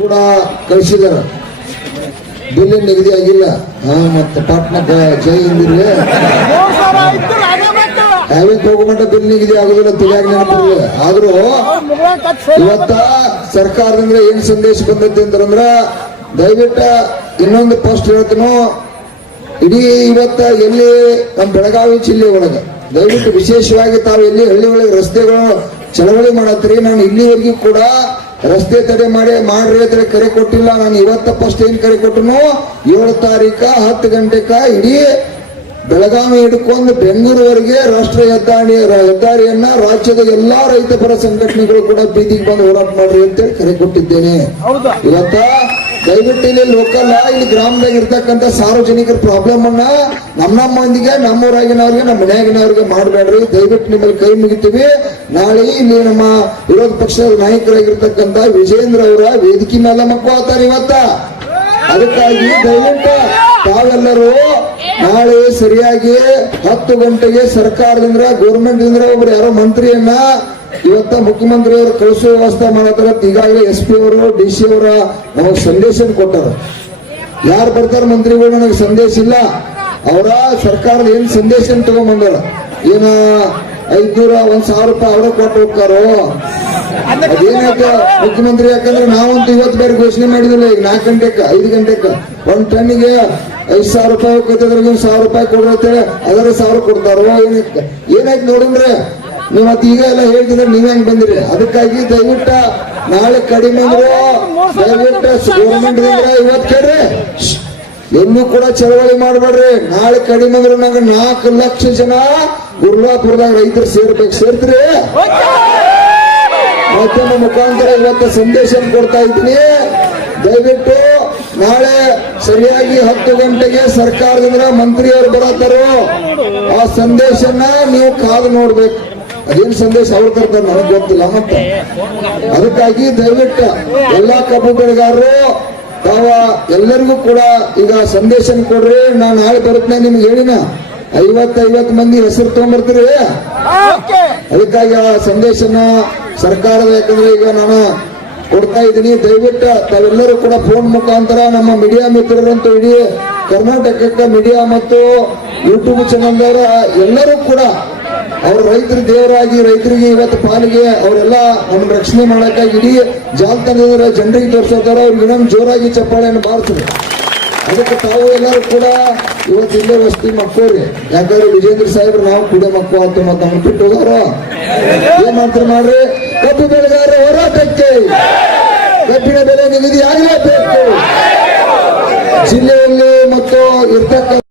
ಕೂಡ ಕಳಿಸಿದಾರ. ಬಿಲ್ ನಿಗದಿ ಆಗಿಲ್ಲ. ಮತ್ತೆ ಪಾಟ್ನಕ್ಕ ಜೈ ಹಿಂದಿರ್ಲಿ ಯಾವ್ಯಾವ ಹೋಗಮಂಟ ಬಿಲ್ ನಿಗದಿ ಆಗುದಿಲ್ಲ ತಿಳಿಯಾಗ ನೆನಪಿರ್ಲಿ. ಆದ್ರೂ ಇವತ್ತ ಸರ್ಕಾರದಿಂದ ಏನ್ ಸಂದೇಶ ಬಂದೈತಿ ಅಂತಂದ್ರ ದಯವಿಟ್ಟ ಇನ್ನೊಂದು ಪೋಸ್ಟ್ ಹೇಳ್ತೀನೋ, ಇಡೀ ಇವತ್ತ ಎಲ್ಲಿ ನಮ್ಮ ಬೆಳಗಾವಿ ಜಿಲ್ಲೆ ಒಳಗ ದಯವಿಟ್ಟು ವಿಶೇಷವಾಗಿ ತಾವು ಎಲ್ಲಿ ಹಳ್ಳಿ ಒಳಗೆ ರಸ್ತೆಗಳು ಚಳವಳಿ ಮಾಡತ್ರಿ. ನಾನು ಇಲ್ಲಿವರೆಗೂ ಕೂಡ ರಸ್ತೆ ತಡೆ ಮಾಡ್ರಿ ಅಂತ ಕರೆ ಕೊಟ್ಟಿಲ್ಲ. ನಾನು ಇವತ್ತ ಫಸ್ಟ್ ಏನ್ ಕರೆ ಕೊಟ್ಟನು, 7 ತಾರೀಕ 10 ಗಂಟೆಕ ಇಡೀ ಬೆಳಗಾವಿ ಹಿಡ್ಕೊಂಡು ಬೆಂಗಳೂರುವರೆಗೆ ರಾಷ್ಟ್ರೀಯ ಹೆದ್ದಾರಿಯನ್ನ ರಾಜ್ಯದ ಎಲ್ಲಾ ರೈತ ಪರ ಸಂಘಟನೆಗಳು ಕೂಡ ಬೀದಿಗೆ ಬಂದು ಹೋರಾಟ ಮಾಡ್ರಿ ಅಂತೇಳಿ ಕರೆ ಕೊಟ್ಟಿದ್ದೇನೆ. ಇವತ್ತ ದಯವಿಟ್ಟು ಇಲ್ಲಿ ಲೋಕಲ್ ಇಲ್ಲಿ ಗ್ರಾಮದಾಗ ಇರ್ತಕ್ಕಂಥ ಸಾರ್ವಜನಿಕರ ಪ್ರಾಬ್ಲಮ್ ಅನ್ನ ನಮ್ಮ ಮಂದಿಗೆ, ನಮ್ಮೂರಾಗಿನವ್ರಿಗೆ, ನಮ್ಮ ಮನೆಯಾಗಿನವ್ರಿಗೆ ಮಾಡಬೇಡ್ರಿ. ದಯವಿಟ್ಟು ನಿಮ್ಮಲ್ಲಿ ಕೈ ಮುಗಿತೀವಿ. ನಾಳೆ ಇಲ್ಲಿ ನಮ್ಮ ವಿರೋಧ ಪಕ್ಷದ ನಾಯಕರಾಗಿರ್ತಕ್ಕಂಥ ವಿಜೇಂದ್ರ ಅವರ ವೇದಿಕೆ ಮೇಲೆ ಮಕ್ಕಳು ಇವತ್ತ. ಅದಕ್ಕಾಗಿ ದಯವಿಟ್ಟು ತಾವೆಲ್ಲರೂ ನಾಳೆ ಸರಿಯಾಗಿ 10 ಗಂಟೆಗೆ ಸರ್ಕಾರದಿಂದ ಗೌರ್ಮೆಂಟ್ ಇಂದ ಒಬ್ರು ಯಾರೋ ಮಂತ್ರಿಯನ್ನ ಇವತ್ತ ಮುಖ್ಯಮಂತ್ರಿಯವರು ಕಳಿಸುವ ವ್ಯವಸ್ಥೆ ಮಾಡತ್ತಾರ. ಈಗಾಗಲೇ SP ಅವರು DC ಅವರ ನಮಗ್ ಸಂದೇಶ ಕೊಟ್ಟಾರ. ಯಾರು ಬರ್ತಾರ ಮಂತ್ರಿಗಳು ನನಗೆ ಸಂದೇಶ ಇಲ್ಲ. ಅವರ ಸರ್ಕಾರದ ಏನ್ ಸಂದೇಶ ತಗೊಂಡ್ಬಂದಾರ, ಏನ 500 1,000 ರೂಪಾಯಿ ಅವರೇ ಕೊಟ್ಟು ಹೋಗ್ತಾರೋ ಅದೇನಾಯ್ತು ಮುಖ್ಯಮಂತ್ರಿ. ಯಾಕಂದ್ರೆ ನಾವಂತೂ ಇವತ್ತು ಬೇರೆ ಘೋಷಣೆ ಮಾಡಿದಿಲ್ಲ. ಈಗ 4 ಗಂಟೆಕ 5 ಗಂಟೆಕ 1 ಟನ್ನಿಗೆ 5,000 ರೂಪಾಯಿ ಹೋಗ್ತದ್ರೆ 1,000 ರೂಪಾಯಿ ಕೊಡ್ತೇವೆ, ಅದರ 1,000 ಕೊಡ್ತಾರೋ ಏನಾಯ್ತು ನೋಡಿದ್ರೆ. ನೀವು ಮತ್ತೆ ಈಗ ಎಲ್ಲ ಹೇಳ್ತಿದ್ರೆ ನೀವ್ ಹೆಂಗ್ ಬಂದಿರಿ. ಅದಕ್ಕಾಗಿ ದಯವಿಟ್ಟ ನಾಳೆ ಕಡಿಮೆ ಅಂದ್ರೆ ದಯವಿಟ್ಟು ಗೌರ್ಮೆಂಟ್ ಇವತ್ತು ಕೇಳ್ರಿ, ಎಲ್ಲೂ ಕೂಡ ಚಳವಳಿ ಮಾಡಬೇಡ್ರಿ. ನಾಳೆ ಕಡಿಮೆ ಅಂದ್ರೆ ನಂಗೆ 4 ಲಕ್ಷ ಜನ ಗುರುಲಾಪುರದಾಗ ರೈತರು ಸೇರ್ತೀರಿ. ಮಾಧ್ಯಮ ಮುಖಾಂತರ ಇವತ್ತು ಸಂದೇಶ ಕೊಡ್ತಾ ಇದ್ದೀನಿ. ದಯವಿಟ್ಟು ನಾಳೆ ಸರಿಯಾಗಿ 10 ಗಂಟೆಗೆ ಸರ್ಕಾರದಿಂದ ಮಂತ್ರಿಯವರು ಬರತ್ತಾರೋ ಆ ಸಂದೇಶನ ನೀವು ಕಾದು ನೋಡ್ಬೇಕು. ಅದೇನ್ ಸಂದೇಶ ಅವ್ರು ತರ್ತಾರೆ ನನಗೆ ಗೊತ್ತಿಲ್ಲ. ಮತ್ತೆ ಅದಕ್ಕಾಗಿ ದಯವಿಟ್ಟು ಎಲ್ಲಾ ಕಬ್ಬು ಬೆಳೆಗಾರರು ತಾವ ಎಲ್ಲರಿಗೂ ಕೂಡ ಈಗ ಸಂದೇಶ ಕೊಡ್ರಿ. ನಾನು ನಾಳೆ ಬರುತ್ತೆ ನಿಮ್ಗೆ ಹೇಳಿನ 50 ಮಂದಿ ಹೆಸರು ತಗೊಂಡ್ಬರ್ತೀರಿ. ಅದಕ್ಕಾಗಿ ಆ ಸಂದೇಶನ ಸರ್ಕಾರದ, ಯಾಕಂದ್ರೆ ಈಗ ನಾನು ಕೊಡ್ತಾ ಇದ್ದೀನಿ. ದಯವಿಟ್ಟು ತಾವೆಲ್ಲರೂ ಕೂಡ ಫೋನ್ ಮುಖಾಂತರ ನಮ್ಮ ಮೀಡಿಯಾ ಮಿತ್ರರಂತೂ ಇಡೀ ಕರ್ನಾಟಕಕ್ಕೆ ಮೀಡಿಯಾ ಮತ್ತು ಯೂಟ್ಯೂಬ್ ಚಾನಲ್ದವರ ಎಲ್ಲರೂ ಕೂಡ ಅವ್ರ ರೈತರ ದೇವರಾಗಿ ರೈತರಿಗೆ ಇವತ್ತು ಪಾಲಿಗೆ ಅವರೆಲ್ಲ ನಮ್ಮನ್ನ ರಕ್ಷಣೆ ಮಾಡಕ್ಕಾಗಿ ಇಡೀ ಜಾಲತಾಣದ ಜನರಿಗೆ ತೋರಿಸೋದಾರ. ಅವ್ರಿಗೆ ಇನ್ನೊಂದು ಜೋರಾಗಿ ಚಪ್ಪಾಳೆಯನ್ನು ಬಾರಿಸ್ರಿ. ಅದಕ್ಕೆ ತಾವು ಎಲ್ಲರೂ ಕೂಡ ಇವತ್ತು ಇಲ್ಲೇ ವಸ್ತಿ ಮಕ್ಕಳ್ರಿ. ಯಾಕಂದ್ರೆ ವಿಜೇಂದ್ರ ಸಾಹೇಬ್ರು ನಾವು ಕೂಡ ಮಕ್ಕಳು ಅಂತ ನಮ್ಮ ಬಿಟ್ಟು ಹೋಗಾರ ಏನ್ ಮಾಡ್ತಾರೆ ಮಾಡ್ರಿ. ಕಬ್ಬು ಬೆಳೆಗಾರ ಹೋರಾಟಕ್ಕೆ ಕಬ್ಬಿನ ಬೆಲೆ ನಿಗದಿ ಆಗಲೇಬೇಕು. ಜಿಲ್ಲೆಯಲ್ಲಿ